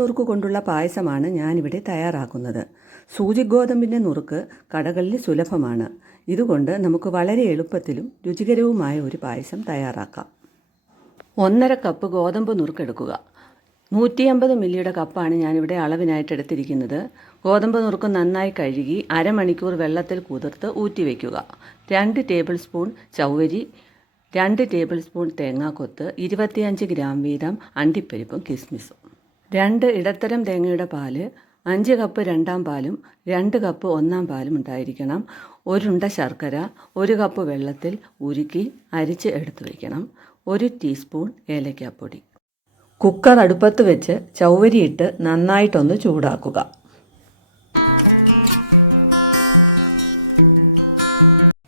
നുറുക്ക് കൊണ്ടുള്ള പായസമാണ് ഞാനിവിടെ തയ്യാറാക്കുന്നത്. സൂചിഗോതമ്പിൻ്റെ നുറുക്ക് കടകളിൽ സുലഭമാണ്. ഇതുകൊണ്ട് നമുക്ക് വളരെ എളുപ്പത്തിലും രുചികരവുമായ ഒരു പായസം തയ്യാറാക്കാം. 1.5 കപ്പ് ഗോതമ്പ് നുറുക്കെടുക്കുക. 150 മില്ലിയുടെ കപ്പാണ് ഞാനിവിടെ അളവിനായിട്ട് എടുത്തിരിക്കുന്നത്. ഗോതമ്പ് നുറുക്ക് നന്നായി കഴുകി അരമണിക്കൂർ വെള്ളത്തിൽ കുതിർത്ത് ഊറ്റിവെക്കുക. 2 ടേബിൾ സ്പൂൺ ചവ്വരി, 2 ടേബിൾ സ്പൂൺ തേങ്ങാക്കൊത്ത്, 25 ഗ്രാം വീതം അണ്ടിപ്പരിപ്പും കിസ്മിസും. 2 ഇടത്തരം തേങ്ങയുടെ പാല്, 5 കപ്പ് രണ്ടാം പാലും 2 കപ്പ് ഒന്നാം പാലും ഉണ്ടായിരിക്കണം. 1 ഉണ്ട ശർക്കര 1 കപ്പ് വെള്ളത്തിൽ ഉരുക്കി അരിച്ച് എടുത്തു വയ്ക്കണം. 1 ടീസ്പൂൺ ഏലക്കാപ്പൊടി. കുക്കർ അടുപ്പത്ത് വെച്ച് ചവ്വരിയിട്ട് നന്നായിട്ടൊന്ന് ചൂടാക്കുക.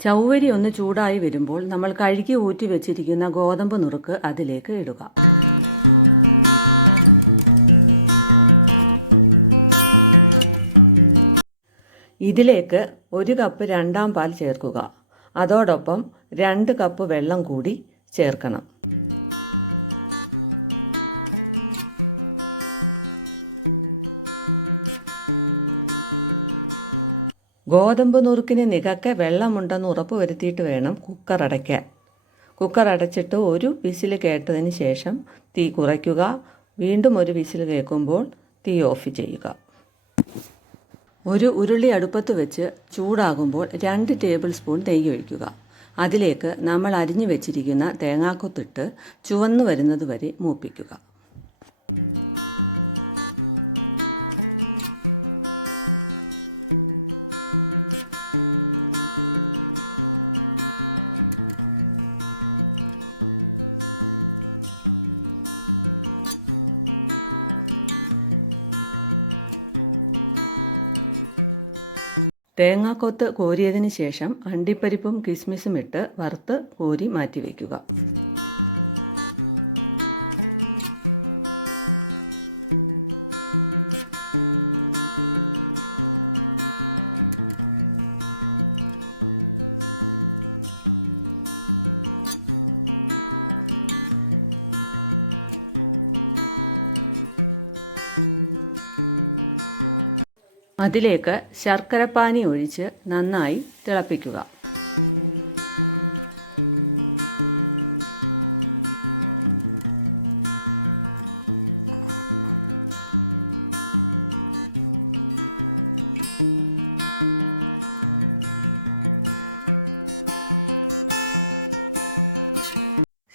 ചവ്വരി ഒന്ന് ചൂടായി വരുമ്പോൾ നമ്മൾ കഴുകി ഊറ്റി വെച്ചിരിക്കുന്ന ഗോതമ്പ് നുറുക്ക് അതിലേക്ക് ഇടുക. ഇതിലേക്ക് 1 കപ്പ് രണ്ടാം പാൽ ചേർക്കുക. അതോടൊപ്പം 2 കപ്പ് വെള്ളം കൂടി ചേർക്കണം. ഗോതമ്പ് നുറുക്കിന് നികക്കെ വെള്ളമുണ്ടെന്ന് ഉറപ്പ് വരുത്തിയിട്ട് വേണം കുക്കർ അടയ്ക്കാൻ. കുക്കർ അടച്ചിട്ട് 1 വിസിൽ കേട്ടതിന് ശേഷം തീ കുറയ്ക്കുക. വീണ്ടും 1 വിസിൽ കേൾക്കുമ്പോൾ തീ ഓഫ് ചെയ്യുക. ഒരു ഉരുളി അടുപ്പത്ത് വെച്ച് ചൂടാകുമ്പോൾ 2 ടേബിൾ സ്പൂൺ നെയ്യ് ഒഴിക്കുക. അതിലേക്ക് നമ്മൾ അരിഞ്ഞു വെച്ചിരിക്കുന്ന തേങ്ങാക്കൊത്തിട്ട് ചുവന്നു വരുന്നത് വരെ മൂപ്പിക്കുക. തേങ്ങാക്കൊത്ത് കോരിയതിന് ശേഷം അണ്ടിപ്പരിപ്പും കിസ്മിസും ഇട്ട് വറുത്ത് കോരി മാറ്റി വയ്ക്കുക. അതിലേക്ക് ശർക്കരപ്പാനി ഒഴിച്ച് നന്നായി തിളപ്പിക്കുക.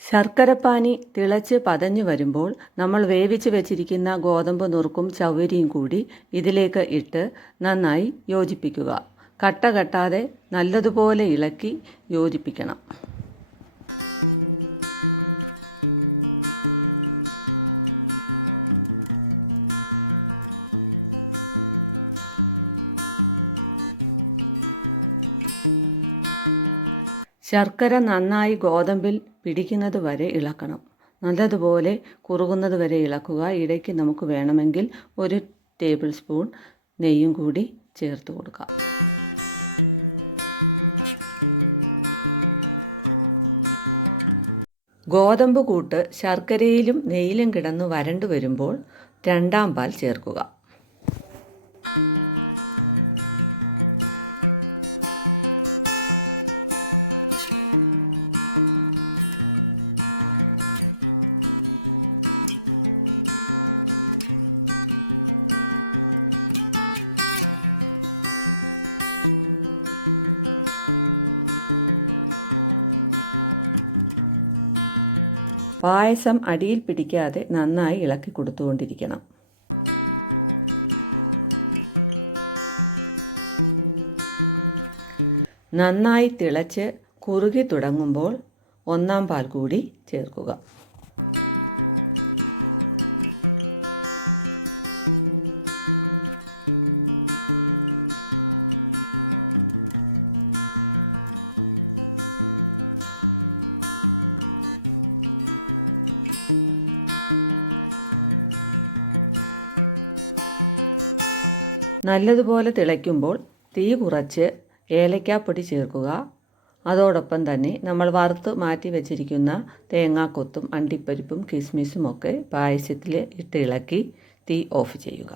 ശർക്കരപ്പാനി തിളച്ച് പതഞ്ഞു വരുമ്പോൾ നമ്മൾ വേവിച്ച് വെച്ചിരിക്കുന്ന ഗോതമ്പ് നുറുക്കും ചവ്വരിയും കൂടി ഇതിലേക്ക് ഇട്ട് നന്നായി യോജിപ്പിക്കുക. കട്ട കെട്ടാതെ നല്ലതുപോലെ ഇളക്കി യോജിപ്പിക്കണം. ശർക്കര നന്നായി ഗോതമ്പിൽ പിടിക്കുന്നത് വരെ ഇളക്കണം. നല്ലതുപോലെ കുറുകുന്നത് വരെ ഇളക്കുക. ഇടയ്ക്ക് നമുക്ക് വേണമെങ്കിൽ 1 ടേബിൾ സ്പൂൺ നെയ്യും കൂടി ചേർത്ത് കൊടുക്കാം. ഗോതമ്പ് കൂട്ട് ശർക്കരയിലും നെയ്യിലും കിടന്ന് വരണ്ടു വരുമ്പോൾ രണ്ടാം പാൽ ചേർക്കുക. പായസം അടിയിൽ പിടിക്കാതെ നന്നായി ഇളക്കി കൊടുത്തുകൊണ്ടിരിക്കണം. നന്നായി തിളച്ച് കുറുകി തുടങ്ങുമ്പോൾ ഒന്നാം പാൽ കൂടി ചേർക്കുക. നല്ലതുപോലെ തിളയ്ക്കുമ്പോൾ തീ കുറച്ച് ഏലക്കാപ്പൊടി ചേർക്കുക. അതോടൊപ്പം തന്നെ നമ്മൾ വറുത്ത് മാറ്റി വെച്ചിരിക്കുന്ന തേങ്ങാക്കൊത്തും അണ്ടിപ്പരിപ്പും കിസ്മിസും ഒക്കെ പായസത്തിൽ ഇട്ട് ഇളക്കി തീ ഓഫ് ചെയ്യുക.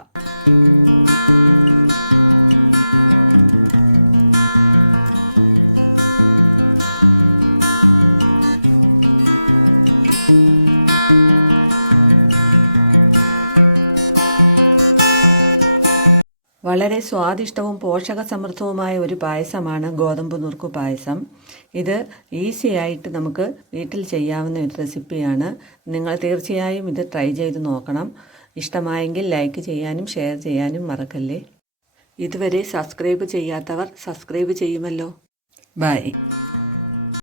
വളരെ സ്വാദിഷ്ടവും പോഷകസമൃദ്ധവുമായ ഒരു പായസമാണ് ഗോതമ്പ് നുറുക്ക് പായസം. ഇത് ഈസി ആയിട്ട് നമുക്ക് വീട്ടിൽ ചെയ്യാവുന്ന ഒരു റെസിപ്പിയാണ്. നിങ്ങൾ തീർച്ചയായും ഇത് ട്രൈ ചെയ്ത് നോക്കണം. ഇഷ്ടമായെങ്കിൽ ലൈക്ക് ചെയ്യാനും ഷെയർ ചെയ്യാനും മറക്കല്ലേ. ഇതുവരെ സബ്സ്ക്രൈബ് ചെയ്യാത്തവർ സബ്സ്ക്രൈബ് ചെയ്യുമല്ലോ. ബൈ.